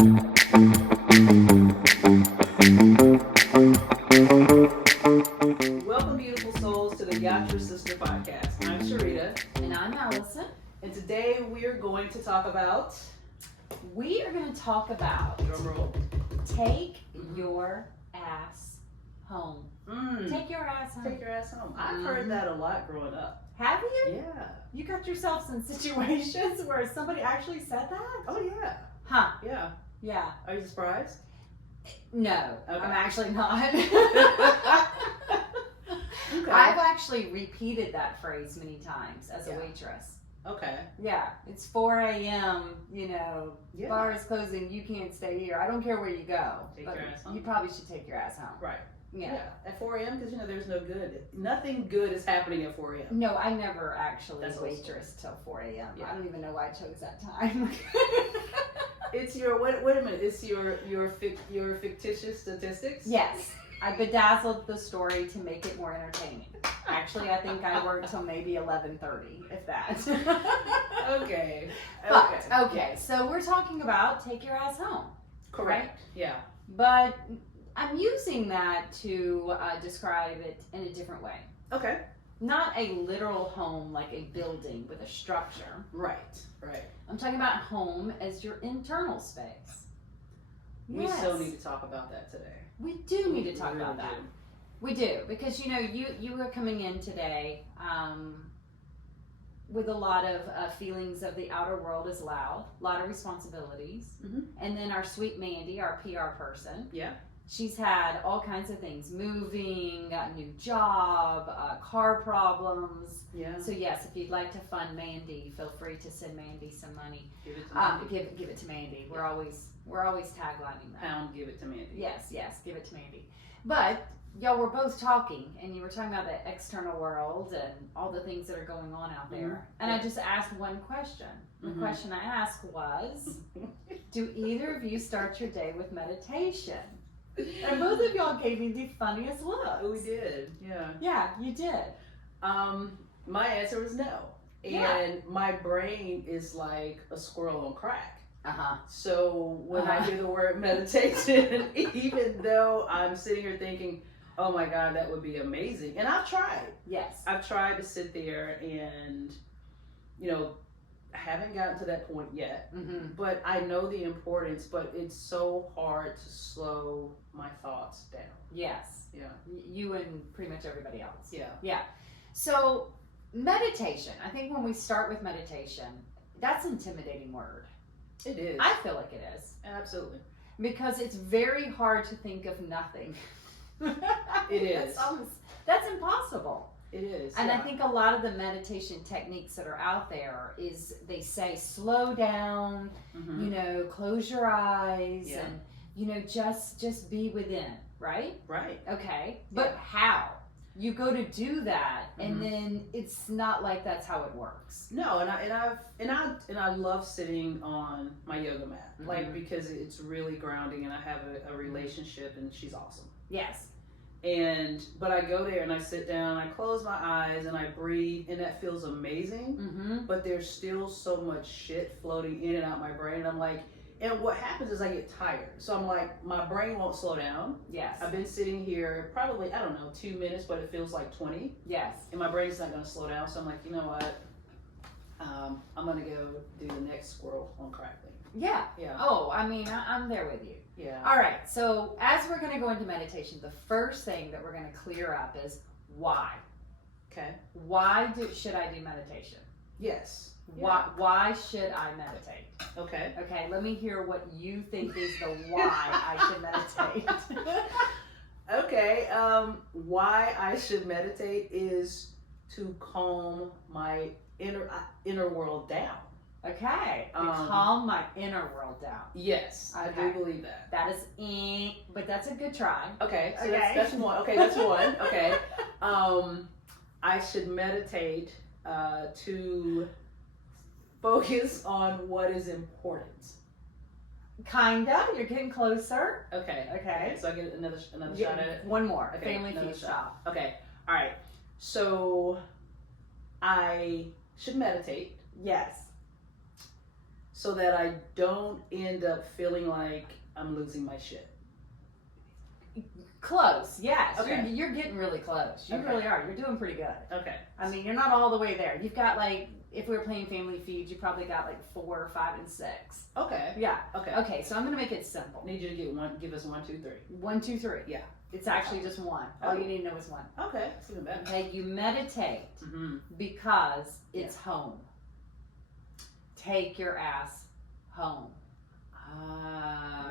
Welcome, beautiful souls, to the Yatra Sister podcast. I'm Sharita. And I'm Allison. And today we are going to talk about... Drum roll. Take your ass home. Take your ass home. Take your ass home. I've heard that a lot growing up. Have you? Yeah. You got yourself in situations where somebody actually said that? Oh, yeah. Huh. Yeah. Yeah. Are you surprised? No, Okay. I'm actually not. Okay. I've actually repeated that phrase many times as a waitress. Okay. Yeah, it's 4 a.m., Yeah. bar is closing, you can't stay here. I don't care where you go. Take but your ass home. You probably should take your ass home. Right. Yeah. At 4 a.m. because, there's no good. Nothing good is happening at 4 a.m. No, I never actually That's waitress till 4 a.m. Yeah. I don't even know why I chose that time. It's your, wait a minute, it's your fictitious statistics? Yes. I bedazzled the story to make it more entertaining. Actually, I think I worked till maybe 11:30, if that. Okay. But, okay, so we're talking about take your ass home. Correct. Right? Yeah. But I'm using that to describe it in a different way. Okay. Not a literal home like a building with a structure. Right. I'm talking about home as your internal space. We still need to talk about that today. We do need to talk really about that. do. We do, because you were coming in today with a lot of feelings of the outer world is loud, a lot of responsibilities, and then our sweet Mandy, our PR person, she's had all kinds of things: moving, a new job, car problems. Yeah. So yes, if you'd like to fund Mandy, feel free to send Mandy some money. Give it to Mandy. Give it to Mandy. We're always taglining that. Pound, give it to Mandy. Yes, give it to Mandy. But y'all were both talking, and you were talking about the external world and all the things that are going on out there. And I just asked one question. The question I asked was, do either of you start your day with meditation? And both of y'all gave me the funniest looks. We did. Yeah. Yeah, you did. My answer was no. Yeah. And my brain is like a squirrel on crack. Uh-huh. So when I hear the word meditation, even though I'm sitting here thinking, oh my God, that would be amazing. And I've tried. Yes. I've tried to sit there and, haven't gotten to that point yet. But I know the importance, but it's so hard to slow my thoughts down. Yes. Yeah. You and pretty much everybody else. Yeah. Yeah. So meditation, I think when we start with meditation, that's an intimidating word. It is. I feel like it is. Absolutely. Because it's very hard to think of nothing. It is. That's impossible. It is. And I think a lot of the meditation techniques that are out there is they say slow down, close your eyes, and just be within, right? Right. Okay. But how? You go to do that, and then it's not like that's how it works. No, and I love sitting on my yoga mat, like, because it's really grounding, and I have a relationship, and she's awesome. Yes. But I go there and I sit down, I close my eyes, and I breathe, and that feels amazing. But there's still so much shit floating in and out my brain, and I'm like. And what happens is I get tired. So I'm like, my brain won't slow down. Yes. I've been sitting here probably, 2 minutes, but it feels like 20. Yes. And my brain's not going to slow down. So I'm like, you know what? I'm going to go do the next squirrel on crack thing. Yeah. Yeah. Oh, I mean, I'm there with you. Yeah. All right. So as we're going to go into meditation, the first thing that we're going to clear up is why. Okay. Why should I do meditation? Yes. Why should I meditate? Okay. Okay, let me hear what you think is the why I should meditate. Okay. Why I should meditate is to calm my inner world down. Okay. Calm my inner world down. Yes, Okay. I do believe that. That is, but that's a good try. Okay, so Okay. that's one. Okay, that's one. Okay. I should meditate to focus on what is important. Kinda. You're getting closer. Okay. Okay. So I get another shot at it. One more. Okay, Family another feud shot. style. Okay. All right. So I should meditate Yes. so that I don't end up feeling like I'm losing my shit. Close, yes. Okay. You're getting really close. You Okay. really are. You're doing pretty good. Okay. I mean, you're not all the way there. You've got like, if we were playing Family Feud, you probably got like 4, 5, and 6. Okay. Yeah. Okay. Okay, so I'm gonna make it simple. Need you to give us 1, 2, 3. 1, 2, 3. Yeah. It's actually just one. All you need to know is one. Okay. That's even better. Okay, you meditate Mm-hmm. because it's home. Take your ass home.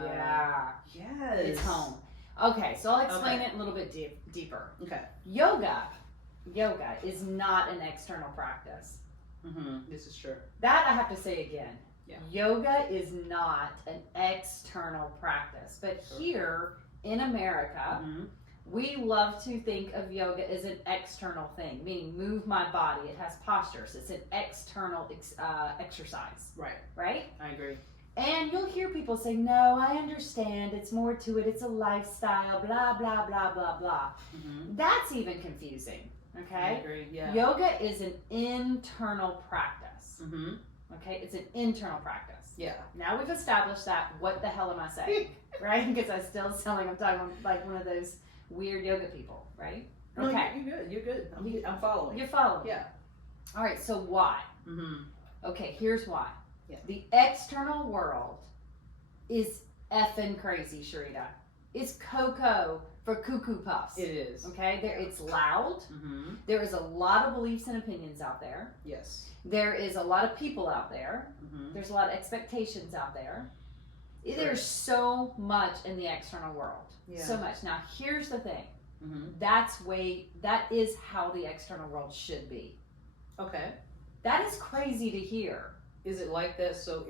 Yeah. Yes. It's home. Okay, so I'll explain Okay. it a little bit deeper. Okay. Yoga is not an external practice. Mm-hmm. This is true. That I have to say again. Yeah. Yoga is not an external practice. But here in America, Mm-hmm. we love to think of yoga as an external thing, meaning move my body. It has postures. It's an external exercise, Right. right? I agree. And you'll hear people say, no, I understand. It's more to it. It's a lifestyle, blah, blah, blah, blah, blah. Mm-hmm. That's even confusing, I okay? agree. Yeah. Yoga is an internal practice, Mm-hmm. okay? It's an internal practice. Yeah. Now we've established that. What the hell am I saying, right? Because I still sound like I'm talking like one of those weird yoga people, right? No, Okay. you're good. You're good. I'm following. You're following. Yeah. All right, so why? Mm-hmm. Okay, here's why. Yeah. The external world is effing crazy, Sharita. It's cocoa for cuckoo puffs. It is. Okay, it's loud. Mm-hmm. There is a lot of beliefs and opinions out there. Yes. There is a lot of people out there. Mm-hmm. There's a lot of expectations out there. Sure. There's so much in the external world. Yeah. So much. Now, here's the thing. Mm-hmm. That is how the external world should be. Okay. That is crazy to hear. Is it like that so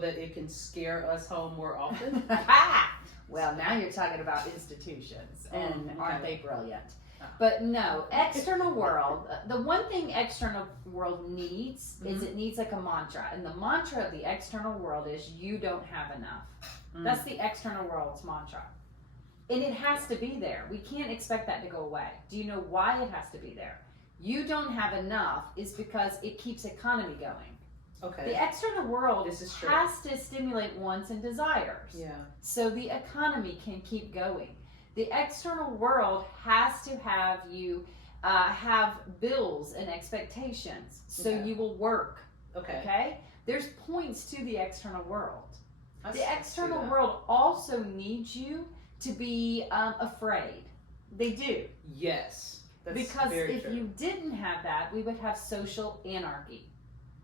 that it can scare us home more often? Well, now you're talking about institutions, and okay. aren't they brilliant? Ah. But no, external world, the one thing external world needs is it needs like a mantra. And the mantra of the external world is you don't have enough. That's the external world's mantra. And it has to be there. We can't expect that to go away. Do you know why it has to be there? You don't have enough is because it keeps economy going. Okay. The external world This is true. has to stimulate wants and desires. Yeah. So the economy can keep going. The external world has to have you have bills and expectations. So Okay. you will work. Okay. Okay? There's points to the external world. I The see external that. world also needs you to be afraid. They do. Yes. That's Because very if true. you didn't have that, we would have social anarchy.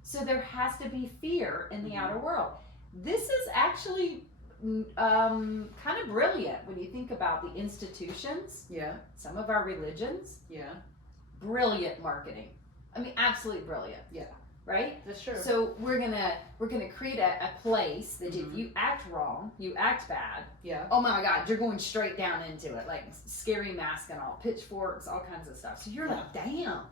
So there has to be fear in the Mhm. outer world. This is actually kind of brilliant when you think about the institutions, Yeah. some of our religions. Yeah. Brilliant marketing. I mean, absolutely brilliant. Yeah. Right? That's true. So we're gonna create a place that if Mhm. you act wrong, you act bad. Yeah. Oh my God, you're going straight down into it, like scary mask and all, pitchforks, all kinds of stuff. So you're like, damn,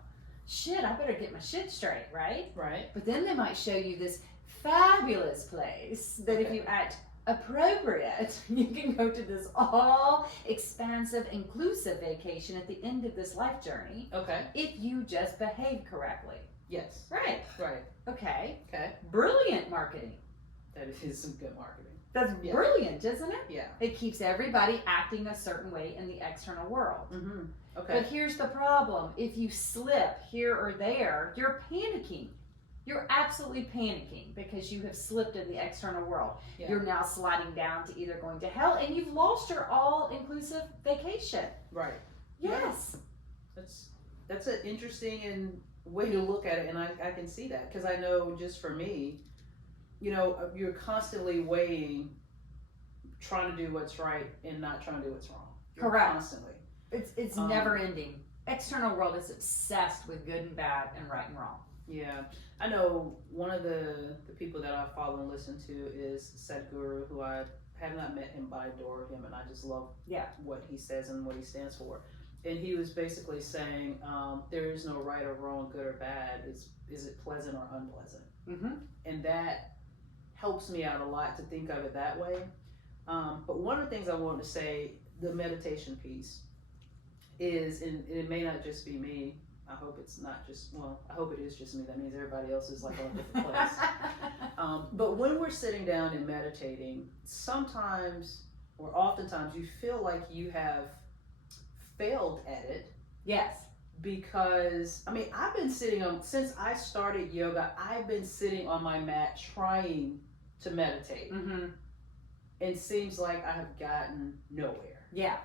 shit, I better get my shit straight, right? Right. But then they might show you this fabulous place that if Okay. you act appropriate, you can go to this all expansive, inclusive vacation at the end of this life journey Okay. if you just behave correctly. Yes. Right. Right. Okay. Okay. Brilliant marketing. That is some good marketing. That's Yeah. brilliant, isn't it? Yeah. It keeps everybody acting a certain way in the external world. Mm-hmm. Okay. But here's the problem. If you slip here or there, you're panicking. You're absolutely panicking because you have slipped in the external world. Yeah. You're now sliding down to either going to hell and you've lost your all-inclusive vacation. Right. Yes. That's an interesting way to look at it, and I can see that because I know just for me, you're constantly weighing, trying to do what's right and not trying to do what's wrong. You're Correct. Constantly. It's never ending. External world is obsessed with good and bad and right and wrong. Yeah, I know one of the people that I follow and listen to is Sadhguru, who I have not met him, but I adore him, and I just love what he says and what he stands for. And he was basically saying there is no right or wrong, good or bad. Is it pleasant or unpleasant? Mm-hmm. And that helps me out a lot to think of it that way. But one of the things I wanted to say, the meditation piece, is, and it may not just be me, I hope it's not just, well, I hope it is just me. That means everybody else is like on a different place. But when we're sitting down and meditating, sometimes or oftentimes you feel like you have failed at it. Yes. Because, I mean, I've been sitting on, since I started yoga, I've been sitting on my mat trying to meditate. Mm-hmm. And seems like I have gotten nowhere. Yeah.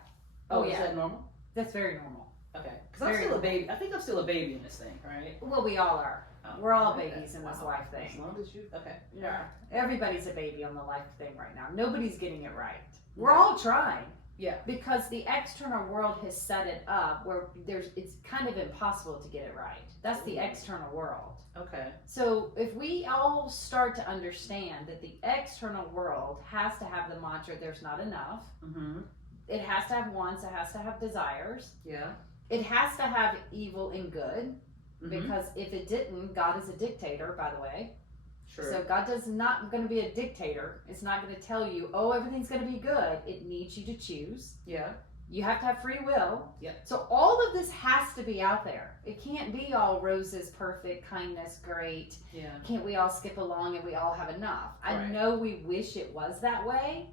Oh, is that normal? That's very normal. Okay. Because I'm still a baby. I think I'm still a baby in this thing, right? Well, we all are. Oh, we're all babies in this life thing. As long as you, okay. Yeah. Everybody's a baby on the life thing right now. Nobody's getting it right. We're all trying. Yeah. Because the external world has set it up where it's kind of impossible to get it right. That's the external world. Okay. So if we all start to understand that the external world has to have the mantra, there's not enough. Mm-hmm. It has to have wants, it has to have desires. Yeah. It has to have evil and good. Mm-hmm. Because if it didn't, God is a dictator, by the way. Sure. So God is not going to be a dictator. It's not going to tell you, oh, everything's going to be good. It needs you to choose. Yeah. You have to have free will. Yeah. So all of this has to be out there. It can't be all roses, perfect, kindness, great. Yeah. Can't we all skip along and we all have enough? Right. I know we wish it was that way,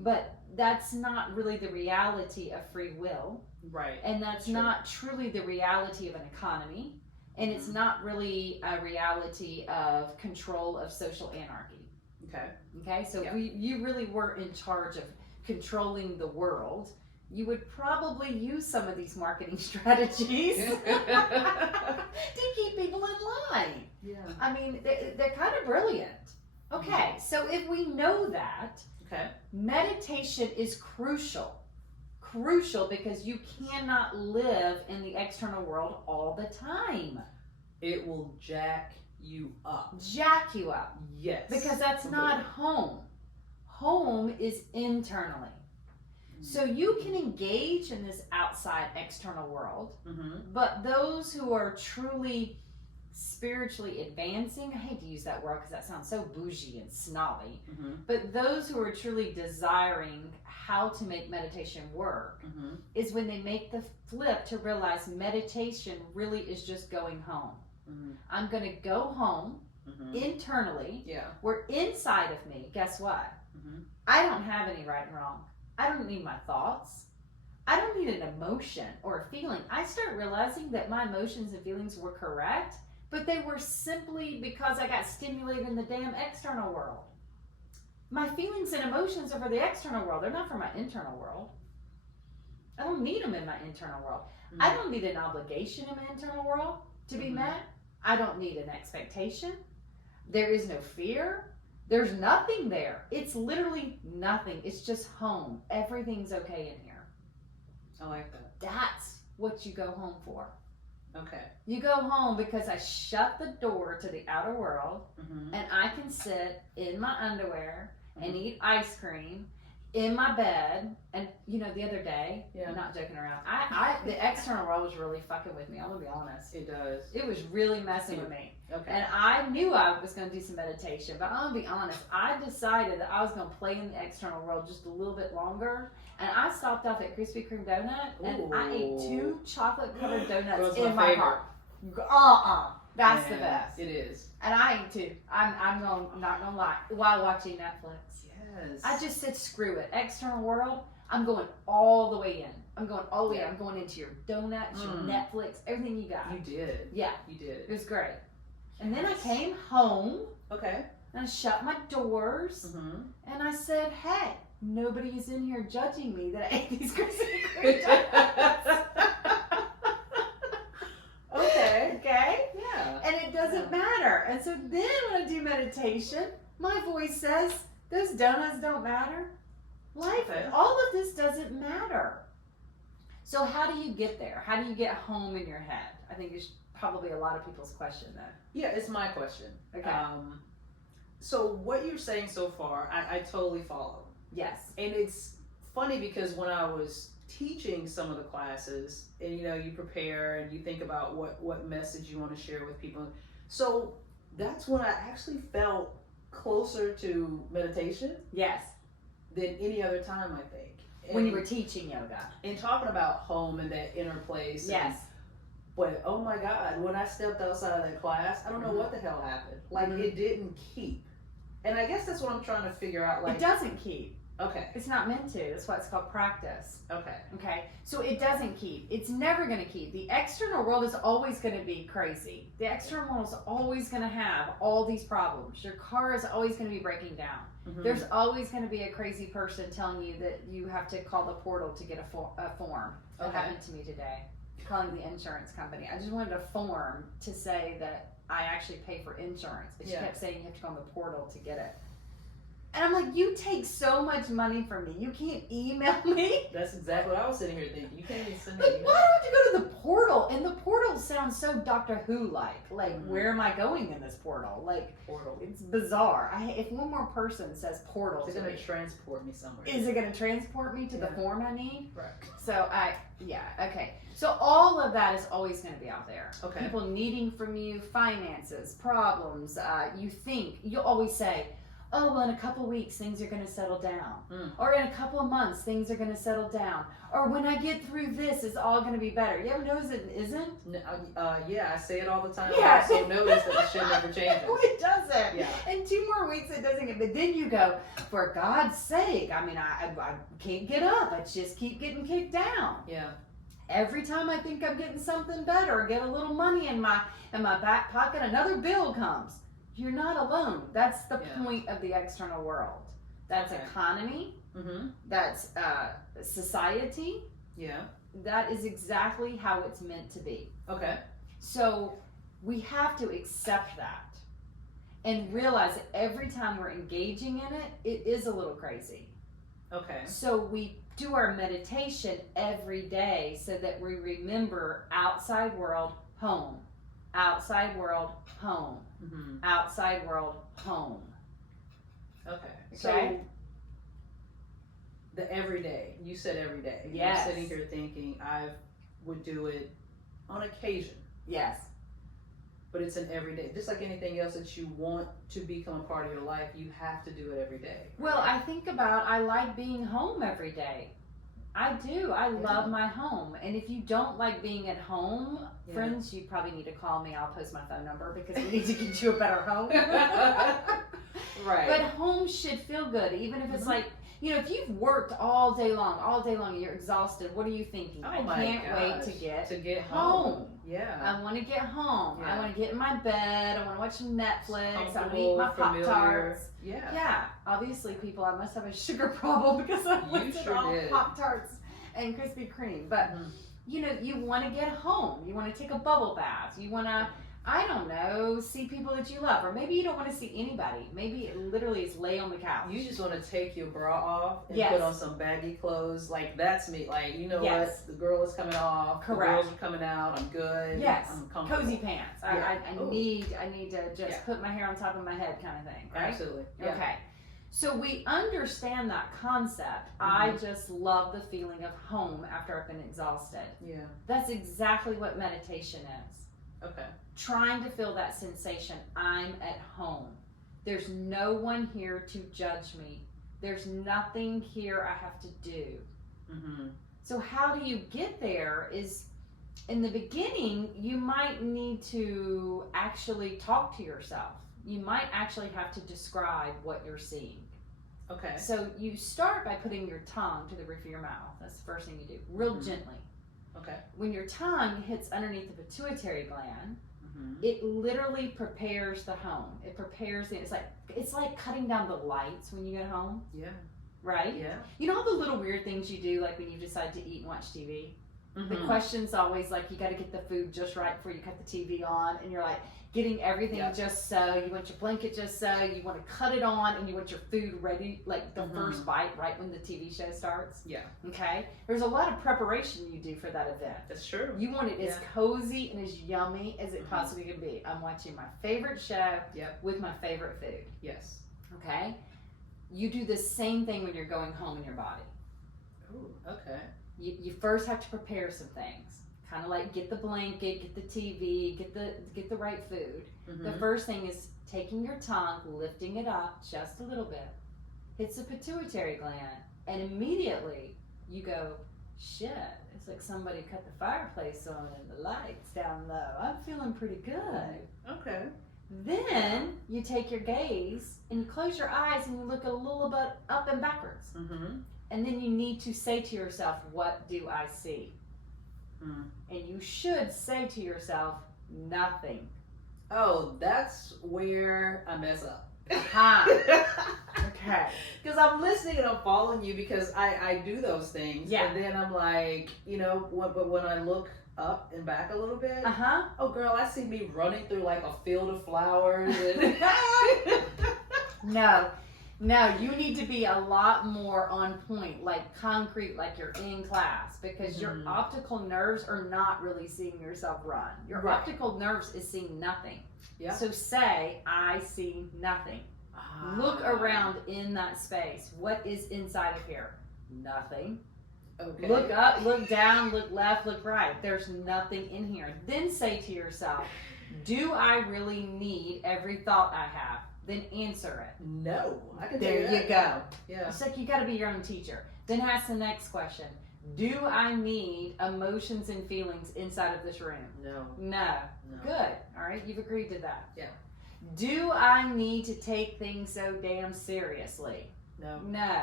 but that's not really the reality of free will. Right. And that's not truly the reality of an economy. And it's not really a reality of control of social anarchy. Okay. Okay, so if you really were in charge of controlling the world, you would probably use some of these marketing strategies to keep people in line. Yeah. I mean, they're kind of brilliant. Okay, so if we know that, meditation is crucial. Crucial because you cannot live in the external world all the time. It will jack you up. Jack you up. Yes. Because that's not home. Home is internally. So you can engage in this outside external world, but those who are truly spiritually advancing, I hate to use that word because that sounds so bougie and snobby, but those who are truly desiring how to make meditation work is when they make the flip to realize meditation really is just going home. I'm going to go home internally. Yeah. Where inside of me, guess what? I don't have any right and wrong. I don't need my thoughts. I don't need an emotion or a feeling. I start realizing that my emotions and feelings were correct, but they were simply because I got stimulated in the damn external world. My feelings and emotions are for the external world. They're not for my internal world. I don't need them in my internal world. I don't need an obligation in my internal world to be met. I don't need an expectation. There is no fear. There's nothing there. It's literally nothing. It's just home. Everything's okay in here. I like that. That's what you go home for. Okay. You go home because I shut the door to the outer world and I can sit in my underwear and eat ice cream in my bed. And you know, the other day, I'm not joking around, the external world was really fucking with me. I'm gonna be honest. It does. It was really messing with me. Okay. And I knew I was going to do some meditation, but I'm going to be honest. I decided that I was going to play in the external world just a little bit longer. And I stopped off at Krispy Kreme donut and I ate 2 chocolate covered donuts in my car. That's the best. It is. And I ate 2. I'm not gonna lie. While watching Netflix. Yes. I just said screw it. External world. I'm going all the way in. I'm going all the way in. I'm going into your donuts, your Netflix, everything you got. You did. Yeah. You did. It was great. And then I came home. Okay. And I shut my doors. And I said, hey, nobody is in here judging me that I ate these Krispy Kreme donuts. Okay? Yeah. And it doesn't matter. And so then when I do meditation, my voice says, those donuts don't matter. Life, all of this doesn't matter. So how do you get there? How do you get home in your head? I think it's probably a lot of people's question then. Yeah, it's my question. Okay. So what you're saying so far, I totally follow. Yes. And it's funny because when I was teaching some of the classes, and you know, you prepare and you think about what message you want to share with people. So that's when I actually felt closer to meditation. Yes. Than any other time, I think. When you were teaching yoga. And talking about home and that inner place. Yes. But oh my God, when I stepped outside of that class, I don't know what the hell happened. Like it didn't keep. And I guess that's what I'm trying to figure out. Like it doesn't keep. Okay. It's not meant to. That's why it's called practice. Okay. Okay. So it doesn't keep. It's never going to keep. The external world is always going to be crazy. The external world is always going to have all these problems. Your car is always going to be breaking down. There's always going to be a crazy person telling you that you have to call the portal to get a form. That happened to me today. Calling the insurance company. I just wanted a form to say that I actually pay for insurance. But she kept saying you have to go on the portal to get it. And I'm like, you take so much money from me. You can't email me. That's exactly what I was sitting here thinking. You can't even send me. Like, why don't you go to the portal? And the portal sounds so Doctor Who-like. Like, where am I going in this portal? Like, portal. It's bizarre. If one more person says portal, it's going to transport me somewhere. Is it going to transport me to the form I need? Right. So okay. So all of that is always going to be out there. Okay. People needing from you finances, problems. You'll always say, oh, well, in a couple of weeks, things are going to settle down. Or in a couple of months, things are going to settle down. Or when I get through this, it's all going to be better. You ever notice it isn't? Yeah, I say it all the time. Yeah. I also notice that the shit never changes. It doesn't. Yeah. In 2 more weeks, it doesn't get. But then you go, for God's sake, I mean, I can't get up. I just keep getting kicked down. Yeah. Every time I think I'm getting something better, or get a little money in my back pocket, another bill comes. You're not alone. That's the point of the external world. That's economy. That's society. Yeah. That is exactly how it's meant to be. Okay. So we have to accept that and realize that every time we're engaging in it, it is a little crazy. Okay. So we do our meditation every day so that we remember outside world, home. Outside world, home. Outside world, home. Okay. So the everyday, you said every day. Yes. I'm sitting here thinking I would do it on occasion. Yes. But it's an everyday. Just like anything else that you want to become a part of your life, you have to do it every day. Well, I like being home every day. I do. I love my home. And if you don't like being at home, friends, you probably need to call me. I'll post my phone number because we need to get you a better home. Right. But home should feel good, even if it's like, if you've worked all day long, and you're exhausted, what are you thinking? I can't wait to get home. Yeah. I want to get home. Yeah. I want to get in my bed. I want to watch Netflix. I want to eat my Pop-Tarts. Yeah. Yeah. Obviously, people, I must have a sugar problem because I went to all Pop-Tarts and Krispy Kreme. But, you want to get home. You want to take a bubble bath. You want to, I don't know, see people that you love. Or maybe you don't want to see anybody. Maybe it literally is lay on the couch. You just want to take your bra off and put on some baggy clothes. Like, that's me. Like, what? The girl is coming off. Correct. The girls are coming out. I'm good. Yes. I'm comfortable. Cozy pants. Yeah. I need to just put my hair on top of my head kind of thing. Right? Absolutely. Yeah. Okay. So we understand that concept. I just love the feeling of home after I've been exhausted. Yeah. That's exactly what meditation is. Okay. Trying to feel that sensation. I'm at home. There's no one here to judge me. There's nothing here I have to do. So how do you get there is, in the beginning, you might need to actually talk to yourself. You might actually have to describe what you're seeing. Okay. So you start by putting your tongue to the roof of your mouth. That's the first thing you do, real gently. Okay. When your tongue hits underneath the pituitary gland, it literally prepares the home. It prepares it. It's like cutting down the lights when you get home. Yeah. Right? Yeah. You know all the little weird things you do, like when you decide to eat and watch TV? The question's always like, you got to get the food just right before you cut the TV on, and you're like getting everything just so. You want your blanket just so. You want to cut it on, and you want your food ready, like the first bite right when the TV show starts. Yeah. Okay? There's a lot of preparation you do for that event. That's true. You want it as cozy and as yummy as it possibly can be. I'm watching my favorite show with my favorite food. Yes. Okay? You do the same thing when you're going home in your body. Ooh, okay. You first have to prepare some things. Kind of like get the blanket, get the TV, get the right food. The first thing is taking your tongue, lifting it up just a little bit, hits the pituitary gland, and immediately you go, shit, it's like somebody cut the fireplace on and the lights down low. I'm feeling pretty good. Okay. Then you take your gaze and you close your eyes and you look a little bit up and backwards. Mm-hmm. And then you need to say to yourself, what do I see? Mm. And you should say to yourself, nothing. Oh, that's where I mess up. Okay. Because I'm listening and I'm following you because I do those things. Yeah. And then I'm like, but when I look up and back a little bit, Uh-huh. oh girl, I see me running through like a field of flowers. And No, you need to be a lot more on point, like concrete, like you're in class, because your optical nerves are not really seeing yourself run. Your optical nerves is seeing nothing. Yeah. So say, I see nothing. Look around in that space. What is inside of here? Nothing. Okay. Look up, look down, look left, look right. There's nothing in here. Then say to yourself, do I really need every thought I have? Then answer it. No. I can There tell you go. Yeah. It's like you got to be your own teacher. Then ask the next question. Do I need emotions and feelings inside of this room? No. No. Good. All right. You've agreed to that. Yeah. Do I need to take things so damn seriously? No. No.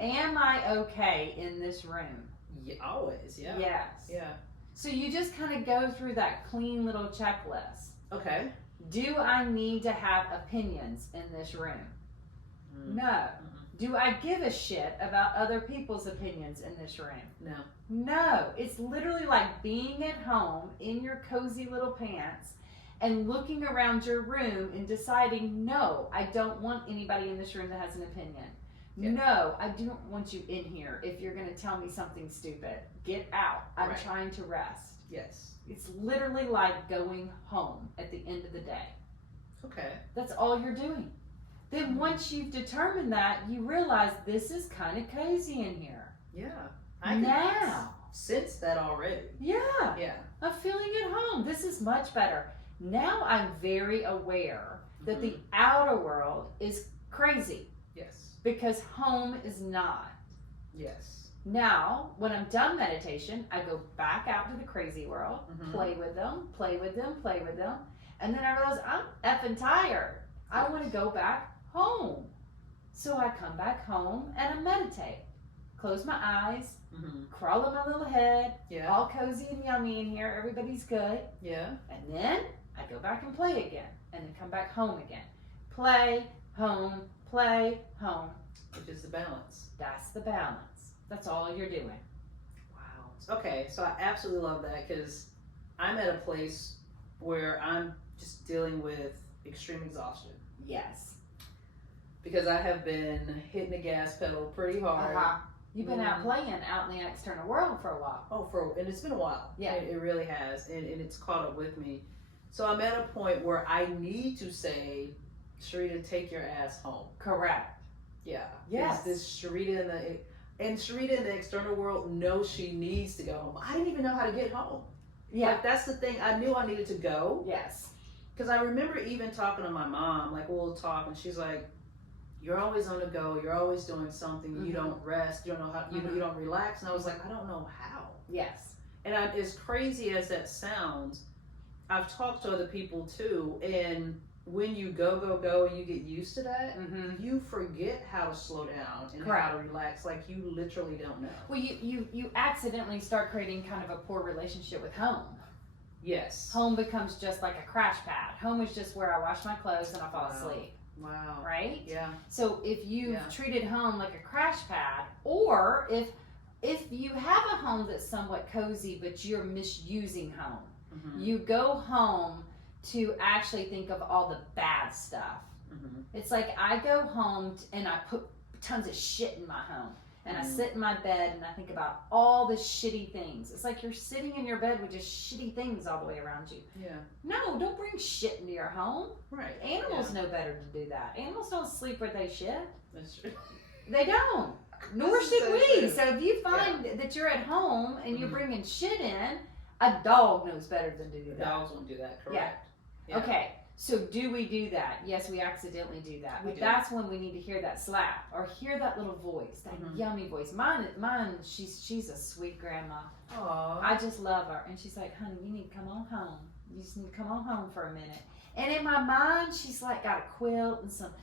Am I okay in this room? Yeah, always. Yeah. Yes. Yeah. So you just kind of go through that clean little checklist. Okay. Do I need to have opinions in this room? No. Do I give a shit about other people's opinions in this room? No. No. It's literally like being at home in your cozy little pants and looking around your room and deciding, no, I don't want anybody in this room that has an opinion. Yeah. No, I don't want you in here if you're going to tell me something stupid. Get out. I'm trying to rest. Yes. It's literally like going home at the end of the day. Okay. That's all you're doing. Then once you've determined that, you realize this is kind of cozy in here. Yeah. I can sense that already. Yeah. Yeah. I'm feeling at home. This is much better. Now I'm very aware that the outer world is crazy. Yes. Because home is not. Yes. Now, when I'm done meditation, I go back out to the crazy world, play with them, play with them, play with them. And then I realize I'm effing tired. I want to go back home. So I come back home and I meditate. Close my eyes, crawl in my little head, all cozy and yummy in here. Everybody's good. Yeah. And then I go back and play again. And then come back home again. Play, home, play, home. Which is the balance. That's the balance. That's all you're doing. Wow. Okay, so I absolutely love that because I'm at a place where I'm just dealing with extreme exhaustion. Yes. Because I have been hitting the gas pedal pretty hard. You've been out playing out in the external world for a while. Oh, and it's been a while. Yeah. It really has. And it's caught up with me. So I'm at a point where I need to say, Sharita, take your ass home. Correct. Yeah. Yes. This Sharita in the external world knows she needs to go home. I didn't even know how to get home. Yeah. Like, that's the thing. I knew I needed to go. Yes. Because I remember even talking to my mom, like we'll talk, and she's like, "You're always on the go. You're always doing something. You don't rest. You don't know how. You don't relax." And I was like, "I don't know how." Yes. And as crazy as that sounds, I've talked to other people too, and when you go, and you get used to that, you forget how to slow down and how to relax. Like, you literally don't know. Well, you accidentally start creating kind of a poor relationship with home. Yes. Home becomes just like a crash pad. Home is just where I wash my clothes and I fall asleep. Wow. Right? Yeah. So if you've treated home like a crash pad, or if you have a home that's somewhat cozy but you're misusing home, you go home to actually think of all the bad stuff. It's like I go home and I put tons of shit in my home. And I sit in my bed and I think about all the shitty things. It's like you're sitting in your bed with just shitty things all the way around you. Yeah. No, don't bring shit into your home. Right. Animals know better to do that. Animals don't sleep where they shit. That's true. They don't. Nor should we. True. So if you find that you're at home and you're bringing shit in, a dog knows better than to do that. Dogs won't do that, correct. Yeah. Okay. So do we do that? Yes, we accidentally do that. We But do. that's when we need to hear that slap or hear that little voice, that yummy voice. Mine. She's a sweet grandma. Aww. I just love her, and she's like, honey, you need to come on home. You just need to come on home for a minute. And in my mind, she's like got a quilt and some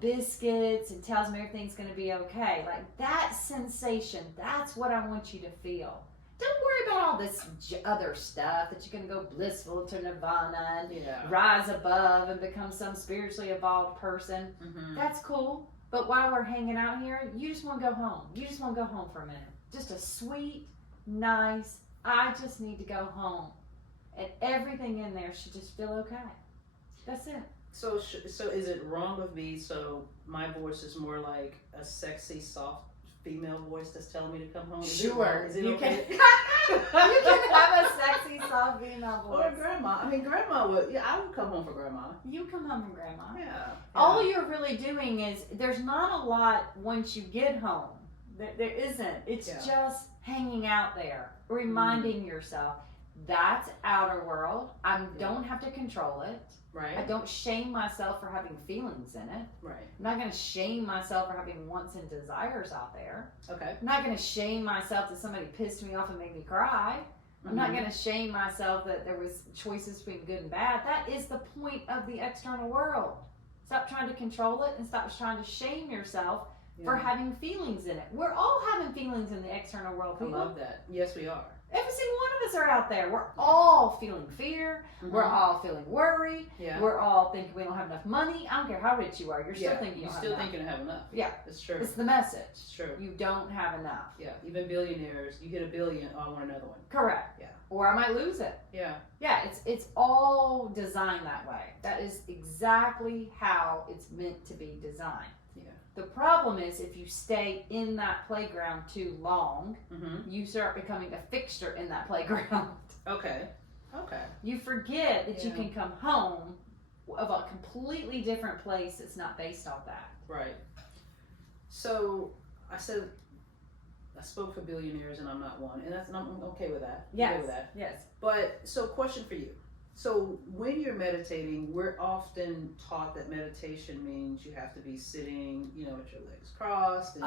biscuits, and tells me everything's going to be okay. Like that sensation, that's what I want you to feel. Don't worry about all this other stuff that you're going to go blissful to nirvana and rise above and become some spiritually evolved person. That's cool. But while we're hanging out here, you just want to go home. You just want to go home for a minute. Just a sweet, nice, I just need to go home. And everything in there should just feel okay. That's it. So is it wrong of me? So my voice is more like a sexy, soft female voice that's telling me to come home? Sure. Is it you okay? you can have a sexy, soft female voice. Or grandma. I mean, grandma would. Yeah, I would come home for grandma. You come home from grandma. Yeah. All you're really doing is, there's not a lot once you get home. There isn't. It's just hanging out there, reminding yourself that's outer world. I don't have to control it. Right. I don't shame myself for having feelings in it. Right. I'm not going to shame myself for having wants and desires out there. Okay. I'm not going to shame myself that somebody pissed me off and made me cry. I'm not going to shame myself that there was choices between good and bad. That is the point of the external world. Stop trying to control it and stop trying to shame yourself for having feelings in it. We're all having feelings in the external world, people. I love that. Yes, we are. Every single one of us are out there. We're all feeling fear. We're all feeling worry. Yeah. We're all thinking we don't have enough money. I don't care how rich you are. You're still thinking you still think you don't have enough. Yeah. It's true. It's the message. It's true. You don't have enough. Yeah. Even billionaires, you hit $1 billion, oh, I want another one. Correct. Yeah. Or I might lose it. Yeah. Yeah, it's all designed that way. That is exactly how it's meant to be designed. Yeah. The problem is if you stay in that playground too long, you start becoming a fixture in that playground. Okay. Okay. You forget that you can come home of a completely different place that's not based off that. Right. So I said I spoke for billionaires and I'm not one, and I'm okay with that. Yes. Okay with that. Yes. But so question for you. So when you're meditating, we're often taught that meditation means you have to be sitting, with your legs crossed, and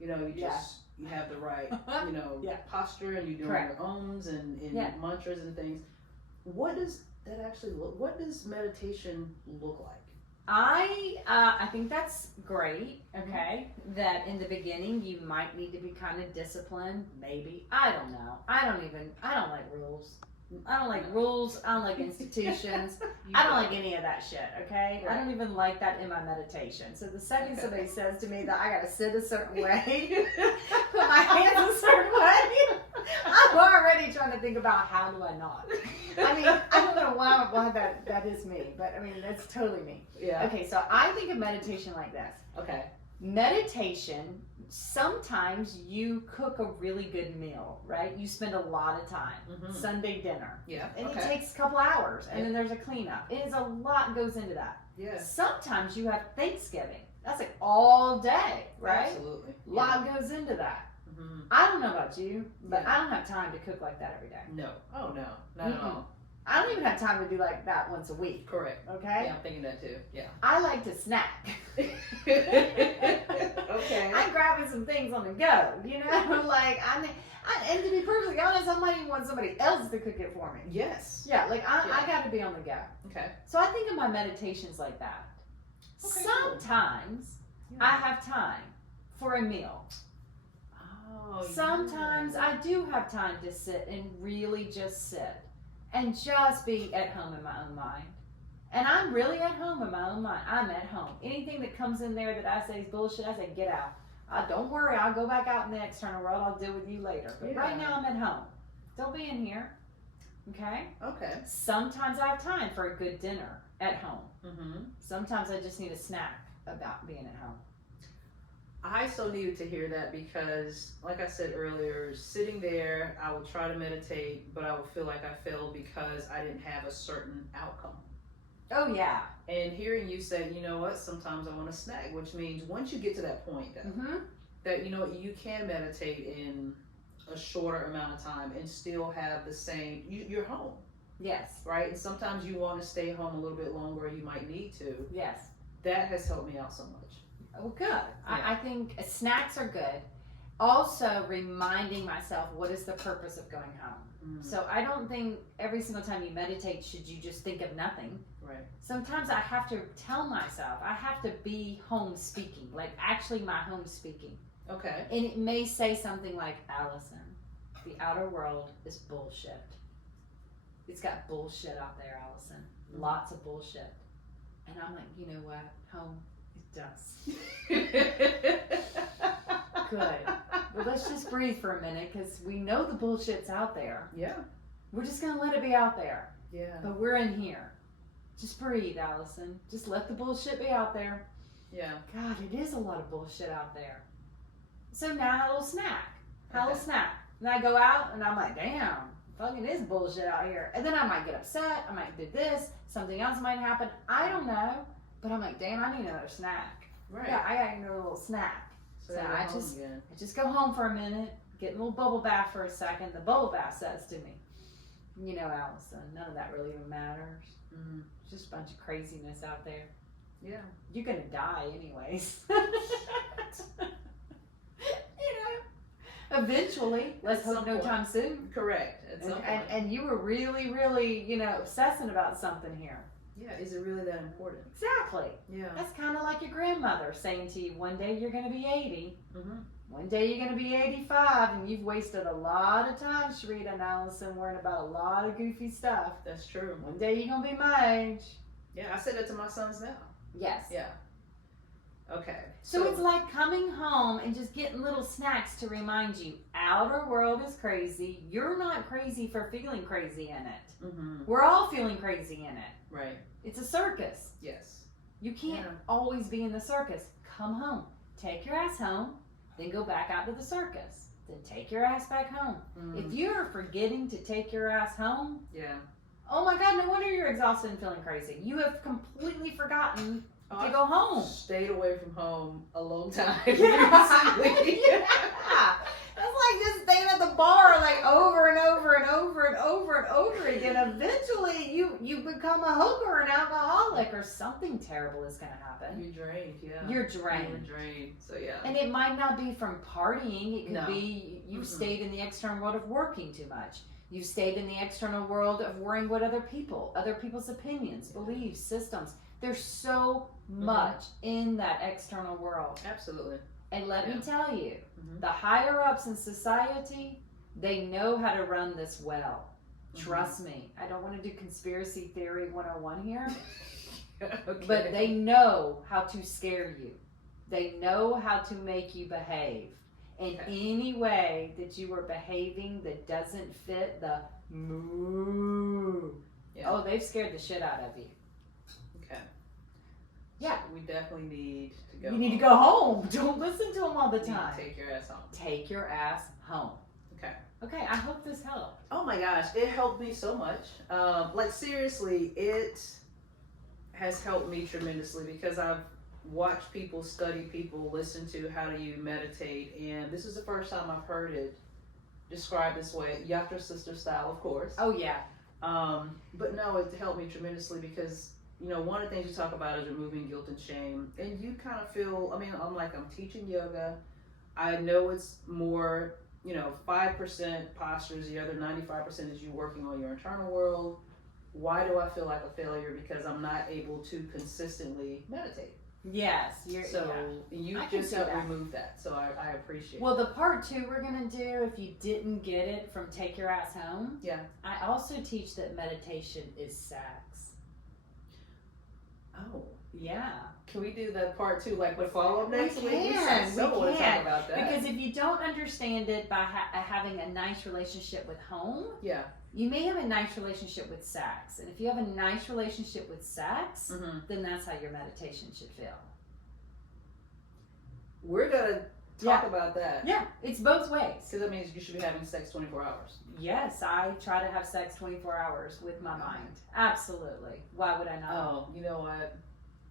you have the right, posture, and you're doing your ohms and mantras and things. What does that actually look? What does meditation look like? I think that's great. Okay, that in the beginning you might need to be kind of disciplined. Maybe, I don't know. I don't like rules. I don't like rules. I don't like institutions. I don't like any of that shit, okay? Right. I don't even like that in my meditation. So the second somebody says to me that I gotta sit a certain way, put my hands a certain way, I'm already trying to think about how do I not. I mean, I don't know why that is me, but I mean, that's totally me. Yeah. Okay, so I think of meditation like this. Okay. Meditation, sometimes you cook a really good meal, right? You spend a lot of time. Sunday dinner. Yeah. And it takes a couple hours, and then there's a cleanup. It is a lot goes into that. Yeah. Sometimes you have Thanksgiving. That's like all day, right? Absolutely. A lot goes into that. I don't know about you, but I don't have time to cook like that every day. No. Oh, no. Not at all. I don't even have time to do like that once a week. Correct. Okay? Yeah, I'm thinking that too. Yeah. I like to snack. Okay. I'm grabbing some things on the go, like and to be perfectly honest, I might even want somebody else to cook it for me. Yes. Yeah, like I got to be on the go. Okay. So I think of my meditations like that. Okay, sometimes I have time for a meal. Oh. Sometimes I do have time to sit and really just sit and just be at home in my own mind. And I'm really at home in my own mind. I'm at home. Anything that comes in there that I say is bullshit, I say, get out. Don't worry, I'll go back out in the external world. I'll deal with you later. But right now I'm at home. Don't be in here. Okay? Okay. Sometimes I have time for a good dinner at home. Sometimes I just need a snack about being at home. I so needed to hear that because, like I said earlier, sitting there, I would try to meditate, but I would feel like I failed because I didn't have a certain outcome. Oh, yeah. And hearing you say, you know what, sometimes I want to snack, which means once you get to that point, though, that, you can meditate in a shorter amount of time and still have the same, you're home. Yes. Right? And sometimes you want to stay home a little bit longer, or you might need to. Yes. That has helped me out so much. Oh, good. I think snacks are good. Also, reminding myself, what is the purpose of going home? So I don't think every single time you meditate should you just think of nothing. Right. Sometimes I have to tell myself, I have to be home speaking, like actually my home speaking. Okay. And it may say something like, Allison, the outer world is bullshit. It's got bullshit out there, Allison. Lots of bullshit. And I'm like, you know what? Home, it does. Good. Well, let's just breathe for a minute, because we know the bullshit's out there. Yeah. We're just going to let it be out there. Yeah. But we're in here. Just breathe, Allison. Just let the bullshit be out there. Yeah. God, it is a lot of bullshit out there. So now I have a little snack. Have a little snack. And I go out and I'm like, damn, fucking is bullshit out here. And then I might get upset. I might do this. Something else might happen. I don't know. But I'm like, damn, I need another snack. Right. Yeah, I got another little snack. So I just go home for a minute, get in a little bubble bath for a second. The bubble bath says to me, you know, Allison, none of that really even matters. It's just a bunch of craziness out there. Yeah. You're going to die anyways. Eventually, let's hope no time soon. Correct. And you were really, really, obsessing about something here. Yeah, is it really that important? Exactly. Yeah. That's kind of like your grandmother saying to you, one day you're going to be 80. Mm-hmm. One day you're going to be 85, and you've wasted a lot of time, Sharita and Allison, worrying about a lot of goofy stuff. That's true. One day you're going to be my age. Yeah, I say that to my sons now. Yes. Yeah. Okay. So it's like coming home and just getting little snacks to remind you, outer world is crazy. You're not crazy for feeling crazy in it. Mm-hmm. We're all feeling crazy in it. Right. It's a circus. Yes. You can't always be in the circus. Come home. Take your ass home. Then go back out to the circus. Then take your ass back home. If you're forgetting to take your ass home, oh my God, no wonder you're exhausted and feeling crazy. You have completely forgotten to go home. Stayed away from home a long time. Yeah. That's like just staying at the bar like over and over and over and over and over again. Eventually you become a hooker or an alcoholic, or something terrible is going to happen. You're drained, yeah. You're drained. You're drained, so yeah. And it might not be from partying. It could be you've stayed in the external world of working too much. You've stayed in the external world of worrying what other people's opinions, beliefs, systems. There's so much in that external world. Absolutely. And let me tell you, the higher ups in society, they know how to run this well. Trust me. I don't want to do conspiracy theory 101 here. Okay. But they know how to scare you. They know how to make you behave. In any way that you are behaving that doesn't fit the moo. Oh, they've scared the shit out of you. Okay. Yeah. So we definitely need to go You need to go home. Don't listen to them all the time. Take your ass home. Take your ass home. Okay. Okay, I hope this helped. Oh my gosh, it helped me so much. Like seriously, it has helped me tremendously because I've watched people, study people, listen to how do you meditate, and this is the first time I've heard it described this way. Yatra Sister Style, of course. Oh yeah. But no, it helped me tremendously because one of the things you talk about is removing guilt and shame, and you kind of feel. I mean, I'm teaching yoga. I know it's more. 5% postures, the other 95% is you working on your internal world. Why do I feel like a failure? Because I'm not able to consistently meditate. Yes. You just helped remove that. So I appreciate it. Well, the part 2 we're going to do, if you didn't get it from Take Your Ass Home. Yeah. I also teach that meditation is sex. Oh. Yeah. Can we do that part 2, like with follow-up next week? We can. Want to talk about that. Because if you don't understand it by having a nice relationship with home, you may have a nice relationship with sex. And if you have a nice relationship with sex, then that's how your meditation should feel. We're going to talk about that. Yeah, it's both ways. Because that means you should be having sex 24 hours. Yes, I try to have sex 24 hours with my mind. Absolutely. Why would I not? Oh, you know what?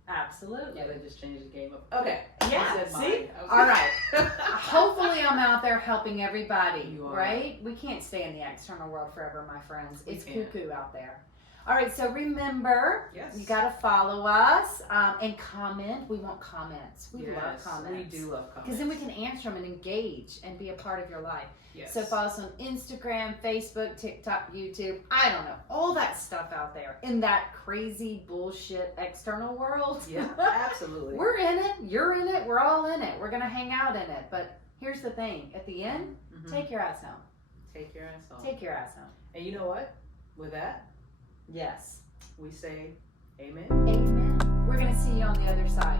Absolutely. Yeah, they just changed the game up. Okay. Yeah, see? All right. Hopefully Hopefully I'm out there helping everybody, You are. right? We can't stay in the external world forever, my friends. We It's can't. cuckoo out there. All right, so remember, Yes. you got to follow us and comment. We want comments. We love Yes, comments. we do love comments. Because then we can answer them and engage and be a part of your life. Yes. So follow us on Instagram, Facebook, TikTok, YouTube. I don't know. All that stuff out there in that crazy bullshit external world. Yeah, absolutely. We're in it. You're in it. We're all in it. We're going to hang out in it. But here's the thing. At the end, take your ass home. Take your ass home. Take your ass home. And you know what? With that, Yes. we say amen. Amen. We're going to see you on the other side.